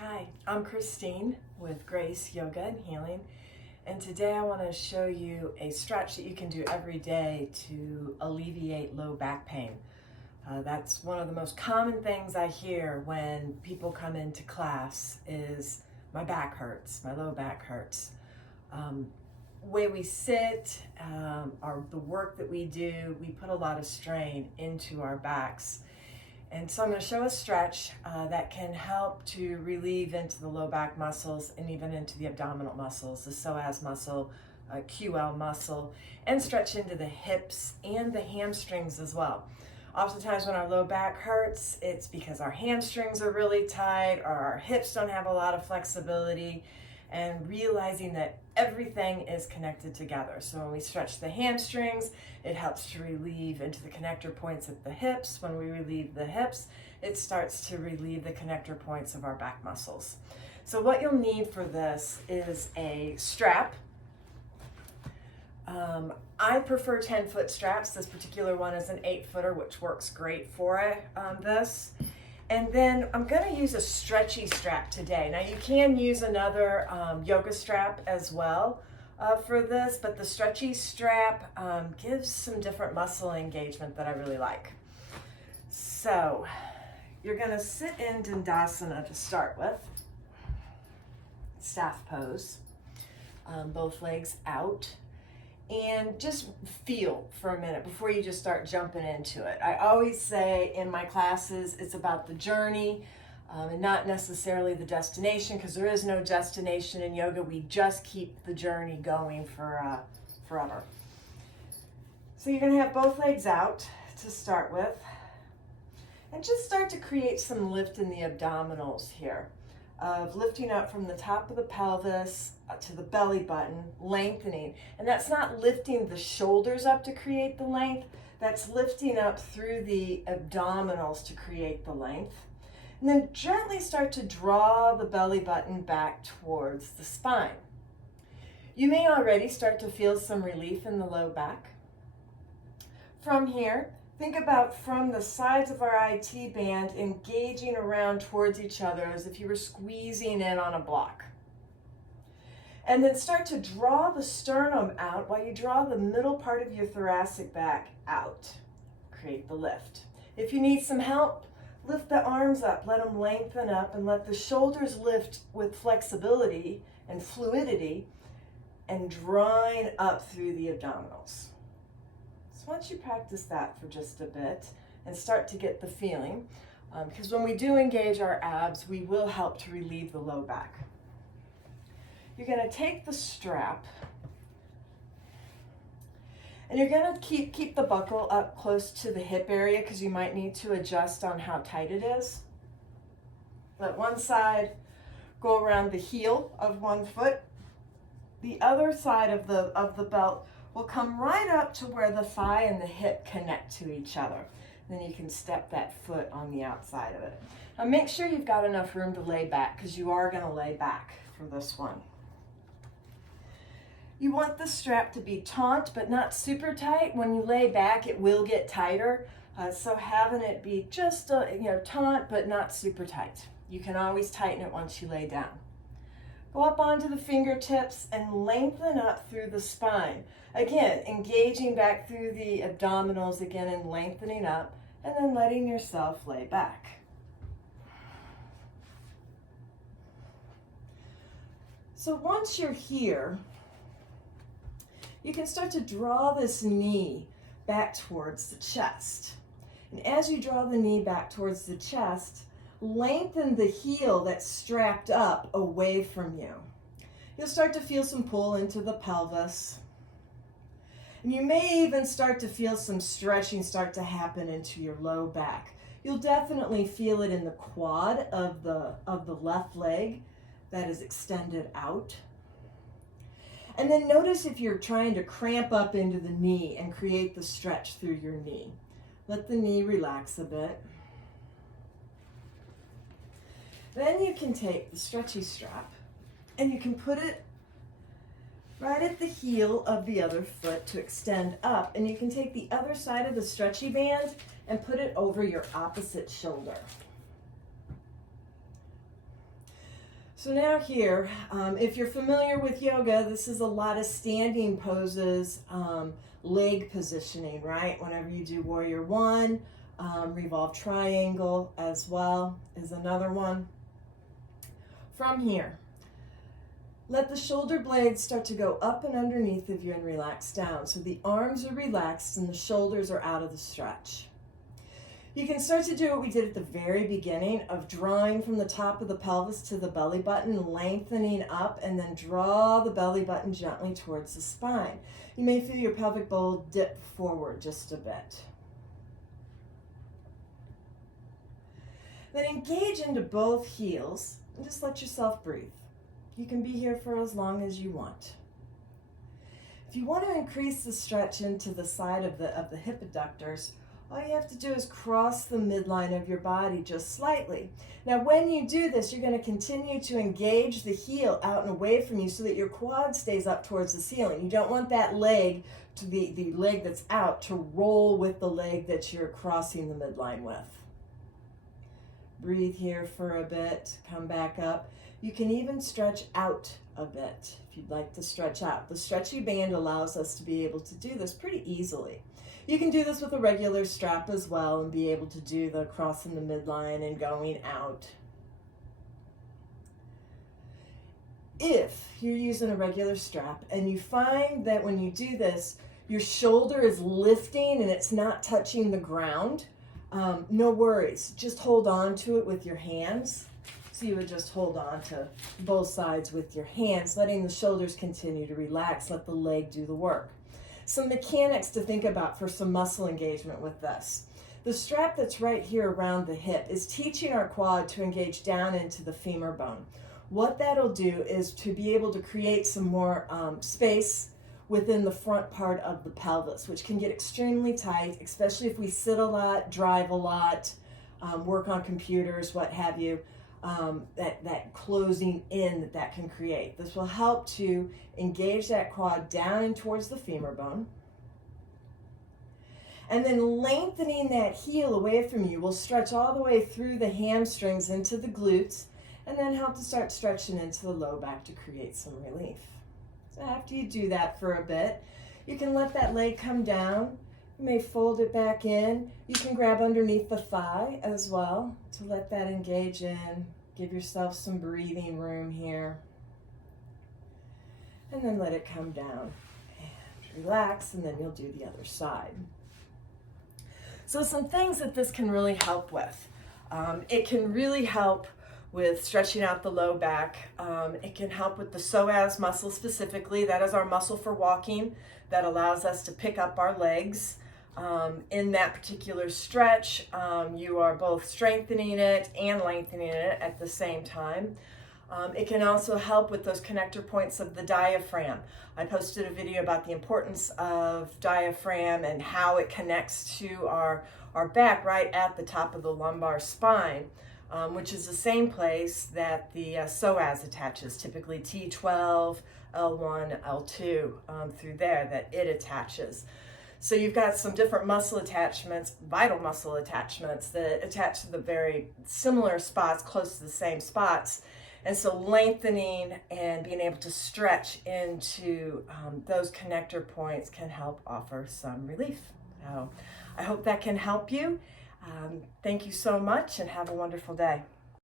Hi, I'm Christine with Grace Yoga and Healing, and today I want to show you a stretch that you can do every day to alleviate low back pain. That's one of the most common things I hear when people come into class is my back hurts, my low back hurts. Way we sit, the work that we do, we put a lot of strain into our backs. And so I'm going to show a stretch that can help to relieve into the low back muscles and even into the abdominal muscles, the psoas muscle, QL muscle, and stretch into the hips and the hamstrings as well. Oftentimes when our low back hurts, it's because our hamstrings are really tight or our hips don't have a lot of flexibility, and realizing that everything is connected together. So when we stretch the hamstrings, it helps to relieve into the connector points at the hips. When we relieve the hips, it starts to relieve the connector points of our back muscles. So what you'll need for this is a strap. I prefer 10-foot straps. This particular one is an 8-footer, which works great for this. And then I'm going to use a stretchy strap today. Now you can use another yoga strap as well for this, but the stretchy strap gives some different muscle engagement that I really like. So you're going to sit in Dandasana to start with, staff pose, both legs out. And just feel for a minute before you just start jumping into it. I always say in my classes, it's about the journey and not necessarily the destination, because there is no destination in yoga. We just keep the journey going for forever. So you're going to have both legs out to start with. And just start to create some lift in the abdominals here, of lifting up from the top of the pelvis to the belly button, lengthening. And that's not lifting the shoulders up to create the length, that's lifting up through the abdominals to create the length. And then gently start to draw the belly button back towards the spine. You may already start to feel some relief in the low back. From here, think about from the sides of our IT band engaging around towards each other as if you were squeezing in on a block. And then start to draw the sternum out while you draw the middle part of your thoracic back out. Create the lift. If you need some help, lift the arms up, let them lengthen up, and let the shoulders lift with flexibility and fluidity and drawing up through the abdominals. Once you practice that for just a bit and start to get the feeling, because when we do engage our abs, we will help to relieve the low back. You're going to take the strap and you're going to keep the buckle up close to the hip area, because you might need to adjust on how tight it is. Let one side go around the heel of one foot. The other side of the belt will come right up to where the thigh and the hip connect to each other. Then you can step that foot on the outside of it. Now make sure you've got enough room to lay back, because you are going to lay back for this one. You want the strap to be taut but not super tight. When you lay back, it will get tighter. So having it be just taut but not super tight. You can always tighten it once you lay down. Go up onto the fingertips and lengthen up through the spine. Again, engaging back through the abdominals again and lengthening up, and then letting yourself lay back. So once you're here, you can start to draw this knee back towards the chest. And as you draw the knee back towards the chest, lengthen the heel that's strapped up away from you. You'll start to feel some pull into the pelvis. And you may even start to feel some stretching start to happen into your low back. You'll definitely feel it in the quad of the left leg that is extended out. And then notice if you're trying to cramp up into the knee and create the stretch through your knee. Let the knee relax a bit. Then you can take the stretchy strap and you can put it right at the heel of the other foot to extend up, and you can take the other side of the stretchy band and put it over your opposite shoulder. So now here, if you're familiar with yoga, this is a lot of standing poses, leg positioning, right? Whenever you do warrior one, revolve triangle as well is another one. From here, let the shoulder blades start to go up and underneath of you and relax down. So the arms are relaxed and the shoulders are out of the stretch. You can start to do what we did at the very beginning of drawing from the top of the pelvis to the belly button, lengthening up, and then draw the belly button gently towards the spine. You may feel your pelvic bowl dip forward just a bit. Then engage into both heels and just let yourself breathe. You can be here for as long as you want. If you want to increase the stretch into the side of the hip adductors, all you have to do is cross the midline of your body just slightly. Now when you do this, you're going to continue to engage the heel out and away from you so that your quad stays up towards the ceiling. You don't want that leg, the leg that's out, to roll with the leg that you're crossing the midline with. Breathe here for a bit, come back up. You can even stretch out a bit if you'd like to stretch out. The stretchy band allows us to be able to do this pretty easily. You can do this with a regular strap as well and be able to do the crossing the midline and going out. If you're using a regular strap and you find that when you do this, your shoulder is lifting and it's not touching the ground, no worries. Just hold on to it with your hands. So you would just hold on to both sides with your hands, letting the shoulders continue to relax, let the leg do the work. Some mechanics to think about for some muscle engagement with this. The strap that's right here around the hip is teaching our quad to engage down into the femur bone. What that'll do is to be able to create some more space within the front part of the pelvis, which can get extremely tight, especially if we sit a lot, drive a lot, work on computers, what have you. That closing in that can create. This will help to engage that quad down and towards the femur bone. And then lengthening that heel away from you will stretch all the way through the hamstrings into the glutes and then help to start stretching into the low back to create some relief. So after you do that for a bit, you can let that leg come down. You may fold it back in. You can grab underneath the thigh as well to let that engage in. Give yourself some breathing room here. And then let it come down. And relax, and then you'll do the other side. So some things that this can really help with. It can really help with stretching out the low back. It can help with the psoas muscle specifically. That is our muscle for walking that allows us to pick up our legs. In that particular stretch, you are both strengthening it and lengthening it at the same time. It can also help with those connector points of the diaphragm. I posted a video about the importance of diaphragm and how it connects to our back right at the top of the lumbar spine, which is the same place that the psoas attaches, typically T12, L1, L2, through there that it attaches. So you've got some different muscle attachments, vital muscle attachments that attach to the very similar spots, close to the same spots. And so lengthening and being able to stretch into those connector points can help offer some relief. So I hope that can help you. Thank you so much and have a wonderful day.